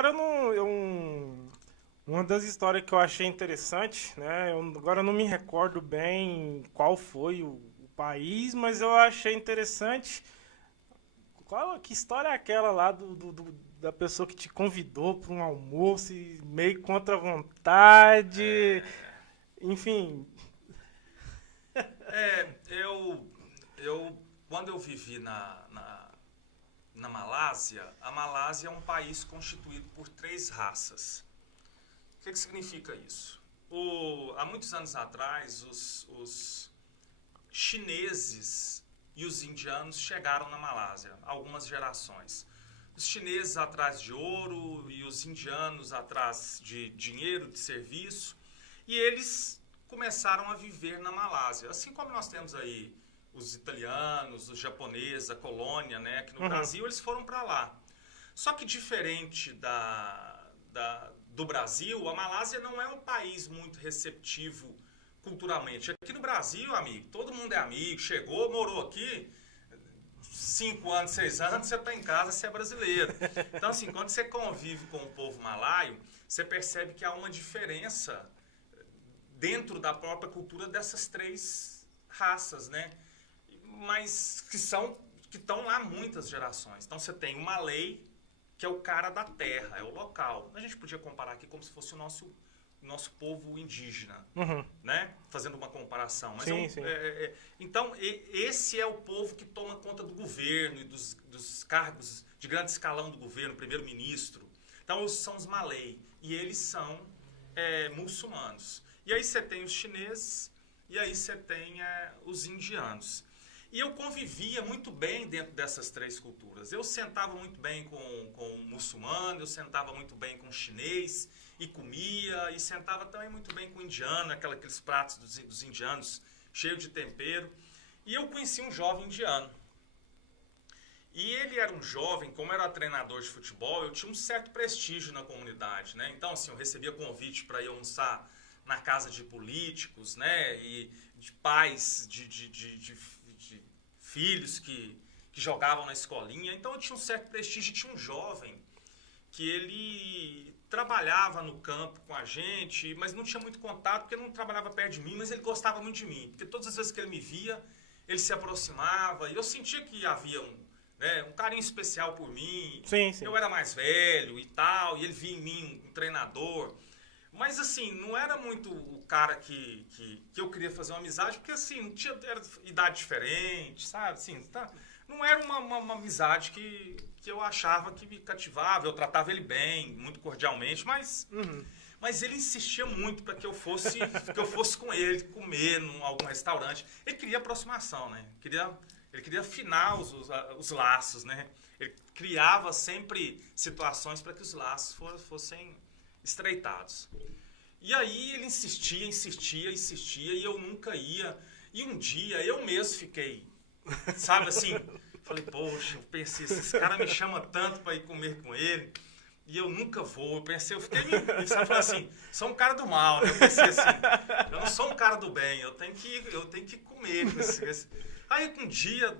Agora uma das histórias que eu achei interessante, né? Agora eu não me recordo bem qual foi o país, mas eu achei interessante. Que história é aquela lá da pessoa que te convidou para um almoço e meio contra a vontade? Enfim. Eu quando eu vivi na Malásia, a Malásia é um país constituído por três raças. O que significa isso? Há muitos anos atrás, os chineses e os indianos chegaram na Malásia, algumas gerações. Os chineses atrás de ouro e os indianos atrás de dinheiro, de serviço, e eles começaram a viver na Malásia. Assim como nós temos aí os italianos, os japoneses, a colônia, né? Aqui no Brasil, eles foram para lá. Só que diferente do Brasil, a Malásia não é um país muito receptivo culturalmente. Aqui no Brasil, amigo, todo mundo é amigo, chegou, morou aqui, 5 anos, 6 anos, você está em casa, você é brasileiro. Então, assim, quando você convive com o povo malaio, você percebe que há uma diferença dentro da própria cultura dessas três raças, né? Mas que estão lá há muitas gerações. Então, você tem o malay, que é o cara da terra, é o local. A gente podia comparar aqui como se fosse o nosso povo indígena, né? Fazendo uma comparação. Mas Sim, sim. Então, esse é o povo que toma conta do governo e dos cargos de grande escalão do governo, primeiro-ministro. Então, são os malay. E eles são muçulmanos. E aí você tem os chineses e aí você tem os indianos. E eu convivia muito bem dentro dessas três culturas. Eu sentava muito bem com o muçulmano, eu sentava muito bem com o chinês e comia, e sentava também muito bem com o indiano, aqueles pratos dos indianos cheios de tempero. E eu conheci um jovem indiano. E ele era um jovem, como era treinador de futebol, eu tinha um certo prestígio na comunidade, né? Então, assim, eu recebia convite para ir almoçar na casa de políticos, né? E de pais de filhos que jogavam na escolinha. Então eu tinha um certo prestígio. Tinha um jovem que ele trabalhava no campo com a gente, mas não tinha muito contato, porque ele não trabalhava perto de mim, mas ele gostava muito de mim. Porque todas as vezes que ele me via, ele se aproximava, e eu sentia que havia um carinho especial por mim. Sim, sim. Eu era mais velho e tal, e ele via em mim um treinador. Mas assim, não era muito o cara que eu queria fazer uma amizade, porque assim, não tinha, era idade diferente, sabe? Assim, não era uma amizade que eu achava que me cativava. Eu tratava ele bem, muito cordialmente, mas ele insistia muito para que eu fosse com ele, comer em algum restaurante. Ele queria aproximação, né? Ele queria afinar os laços, né? Ele criava sempre situações para que os laços fossem estreitados. E aí ele insistia, e eu nunca ia. E um dia eu mesmo fiquei, sabe assim, falei, poxa, eu pensei, esse cara me chama tanto para ir comer com ele, e eu nunca vou. Eu fiquei me falei assim, sou um cara do mal, né? Eu pensei assim, eu não sou um cara do bem, eu tenho que comer com esse. Aí um dia,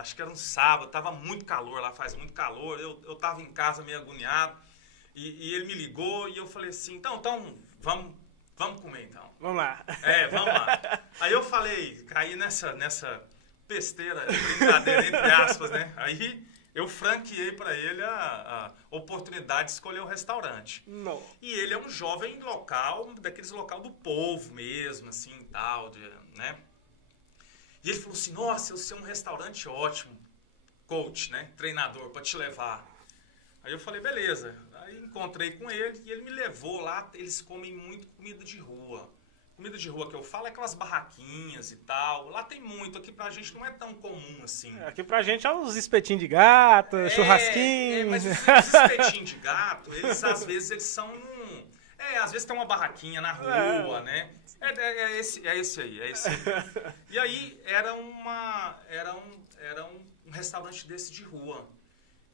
acho que era um sábado, tava muito calor lá, faz muito calor, eu tava em casa meio agoniado. E ele me ligou e eu falei assim, então vamos comer então. Vamos lá. Vamos lá. Aí eu falei, caí nessa besteira, brincadeira, entre aspas, né? Aí eu franqueei para ele a oportunidade de escolher o restaurante. Não. E ele é um jovem local, daqueles local do povo mesmo, assim, tal, né? E ele falou assim, nossa, esse é um restaurante ótimo, coach, né? Treinador, para te levar. Aí eu falei, beleza. Aí encontrei com ele e ele me levou lá. Eles comem muito comida de rua. Comida de rua que eu falo é aquelas barraquinhas e tal. Lá tem muito. Aqui pra gente não é tão comum assim. Aqui pra gente é os espetinhos de gato, churrasquinho. Mas os espetinhos de gato, às vezes eles são às vezes tem uma barraquinha na rua, né? É esse aí. E aí era um restaurante desse de rua.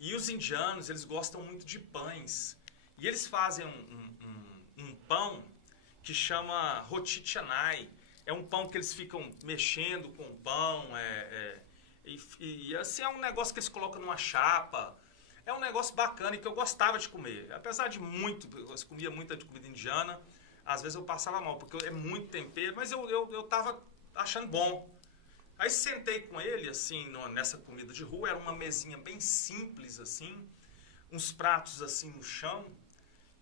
E os indianos, eles gostam muito de pães. E eles fazem um pão que chama roti canai. É um pão que eles ficam mexendo com o pão. E assim, é um negócio que eles colocam numa chapa. é um negócio bacana e que eu gostava de comer. Apesar de eu comia muita de comida indiana, às vezes eu passava mal, porque é muito tempero, mas eu tava achando bom. Aí sentei com ele, assim, nessa comida de rua, era uma mesinha bem simples, assim, uns pratos, assim, no chão,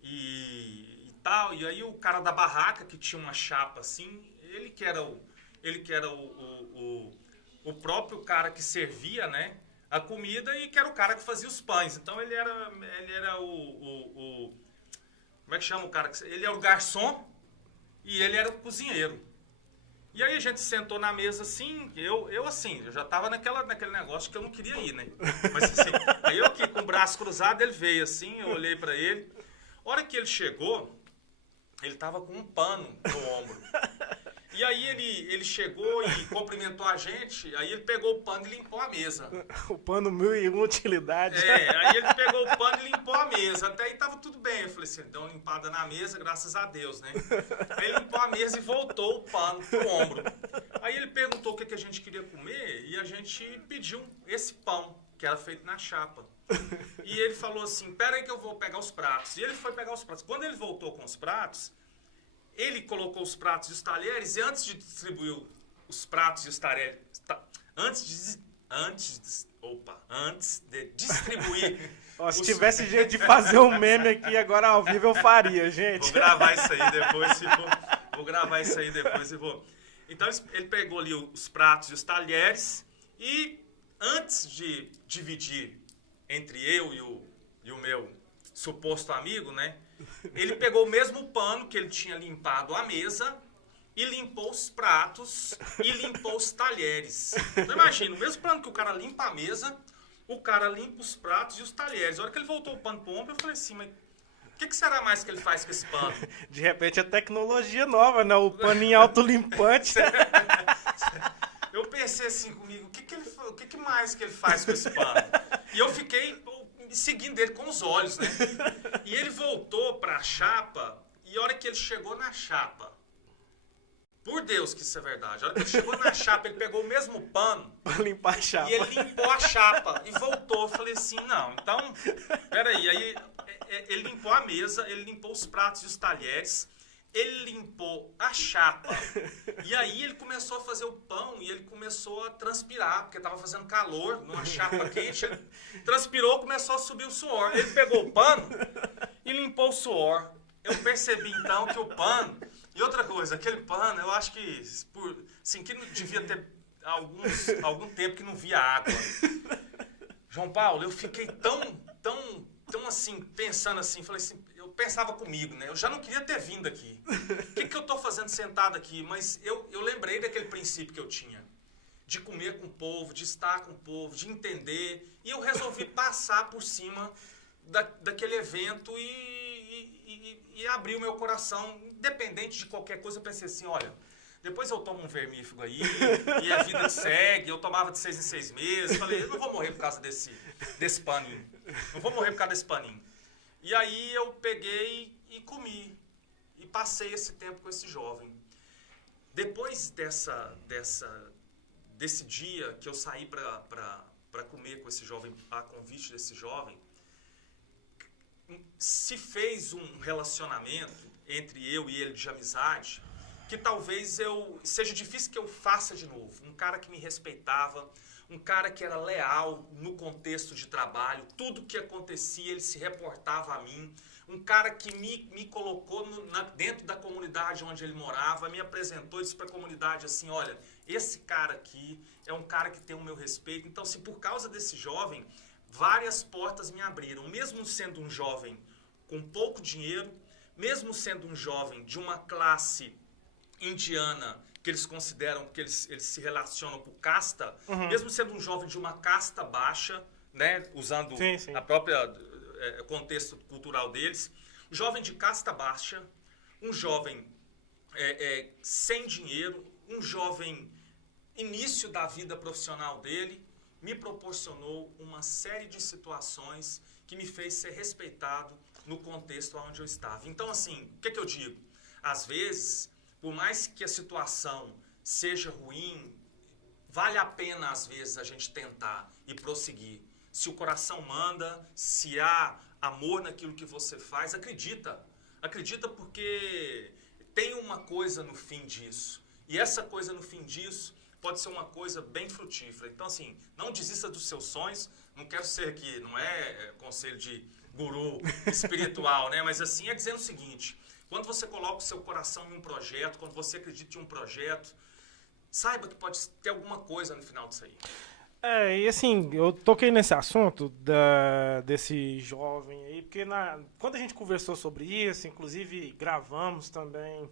e tal. E aí o cara da barraca, que tinha uma chapa, assim, ele que era o próprio cara que servia, né, a comida e que era o cara que fazia os pães. Então ele era como é que chama o cara? Ele era o garçom e ele era o cozinheiro. E aí a gente sentou na mesa assim, eu já tava naquele negócio que eu não queria ir, né? Mas assim, aí eu aqui com o braço cruzado, ele veio assim, eu olhei pra ele. A hora que ele chegou, ele tava com um pano no ombro. E aí ele chegou e cumprimentou a gente, aí ele pegou o pano e limpou a mesa. O pano 1001 utilidade. Aí ele pegou o pano e limpou a mesa. Até aí tava tudo bem. Eu falei assim, deu uma limpada na mesa, graças a Deus, né? Aí ele limpou a mesa e voltou o pano pro ombro. Aí ele perguntou o que a gente queria comer e a gente pediu esse pão, que era feito na chapa. E ele falou assim, pera aí que eu vou pegar os pratos. E ele foi pegar os pratos. Quando ele voltou com os pratos, ele colocou os pratos e os talheres e antes de distribuir os pratos e os talheres, antes de distribuir... Se tivesse jeito de fazer um meme aqui agora ao vivo, eu faria, gente. Vou gravar isso aí depois, se for. Então ele pegou ali os pratos e os talheres e antes de dividir entre eu e o meu suposto amigo, né? Ele pegou o mesmo pano que ele tinha limpado a mesa e limpou os pratos e limpou os talheres. Então imagina, o mesmo pano que o cara limpa a mesa, o cara limpa os pratos e os talheres. A hora que ele voltou o pano pro ombro, eu falei assim, mas o que será mais que ele faz com esse pano? De repente é tecnologia nova, né? O paninho autolimpante. Eu pensei assim comigo, o que mais que ele faz com esse pano? E eu fiquei seguindo ele com os olhos, né? E ele voltou pra chapa, e a hora que ele chegou na chapa, por Deus que isso é verdade, a hora que ele chegou na chapa, ele pegou o mesmo pano Pra limpar a chapa. e ele limpou a chapa e voltou. Eu falei assim, não, então, peraí. Aí ele limpou a mesa, ele limpou os pratos e os talheres, ele limpou a chapa. E aí ele começou a fazer o pão e ele começou a transpirar, porque estava fazendo calor numa chapa quente. Ele transpirou, começou a subir o suor. Ele pegou o pano e limpou o suor. Eu percebi então que o pano... E outra coisa, aquele pano, eu acho que assim, que não devia ter algum tempo que não via água. João Paulo, eu fiquei tão assim, pensando assim, falei assim, eu pensava comigo, né? Eu já não queria ter vindo aqui. O que eu tô fazendo sentado aqui? Mas eu lembrei daquele princípio que eu tinha. De comer com o povo, de estar com o povo, de entender. E eu resolvi passar por cima daquele evento e abrir o meu coração, independente de qualquer coisa. Eu pensei assim, olha, depois eu tomo um vermífugo aí, e a vida segue. Eu tomava de 6 em 6 meses. Falei, eu não vou morrer por causa desse paninho. Não vou morrer por causa desse paninho. E aí eu peguei e comi. E passei esse tempo com esse jovem. Depois desse dia que eu saí para comer com esse jovem, a convite desse jovem, se fez um relacionamento entre eu e ele de amizade que talvez seja difícil que eu faça de novo. Um cara que me respeitava, um cara que era leal no contexto de trabalho, tudo que acontecia ele se reportava a mim, um cara que me colocou dentro da comunidade onde ele morava, me apresentou isso para a comunidade assim, olha, esse cara aqui é um cara que tem o meu respeito. Então, se por causa desse jovem, várias portas me abriram, mesmo sendo um jovem com pouco dinheiro, mesmo sendo um jovem de uma classe indiana, que eles consideram, que eles se relacionam por casta, mesmo sendo um jovem de uma casta baixa, né, usando sim. a própria contexto cultural deles, um jovem de casta baixa, um jovem sem dinheiro, um jovem início da vida profissional dele, me proporcionou uma série de situações que me fez ser respeitado no contexto onde eu estava. Então, assim, o que eu digo? Às vezes, por mais que a situação seja ruim, vale a pena, às vezes, a gente tentar e prosseguir. se o coração manda, se há amor naquilo que você faz, acredita. Acredita porque tem uma coisa no fim disso. E essa coisa no fim disso pode ser uma coisa bem frutífera. Então, assim, não desista dos seus sonhos. Não quero ser aqui, não é conselho de guru espiritual, né? Mas assim, é dizendo o seguinte, quando você coloca o seu coração em um projeto, quando você acredita em um projeto, saiba que pode ter alguma coisa no final disso aí. E assim, eu toquei nesse assunto desse jovem aí, porque quando a gente conversou sobre isso, inclusive gravamos também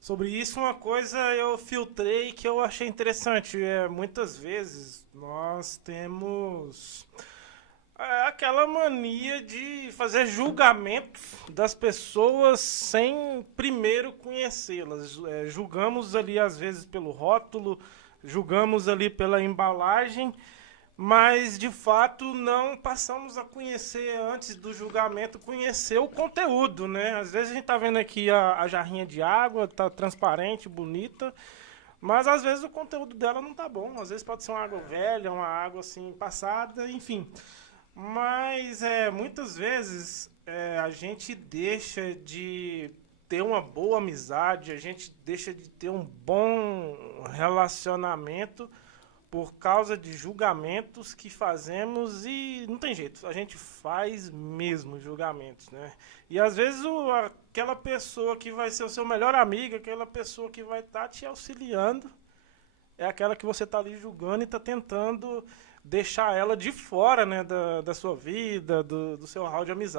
sobre isso, uma coisa eu filtrei que eu achei interessante. Muitas vezes nós temos aquela mania de fazer julgamentos das pessoas sem primeiro conhecê-las. Julgamos ali, às vezes, pelo rótulo, julgamos ali pela embalagem, mas de fato não passamos a conhecer antes do julgamento, conhecer o conteúdo, né? Às vezes a gente tá vendo aqui a jarrinha de água, tá transparente, bonita, mas às vezes o conteúdo dela não tá bom. Às vezes pode ser uma água velha, uma água assim passada, enfim. Mas muitas vezes a gente deixa de ter uma boa amizade, a gente deixa de ter um bom relacionamento por causa de julgamentos que fazemos e não tem jeito, a gente faz mesmo julgamentos, né? E às vezes aquela pessoa que vai ser o seu melhor amigo, aquela pessoa que vai estar te auxiliando, é aquela que você está ali julgando e está tentando deixar ela de fora, né, da sua vida, do seu hall de amizade.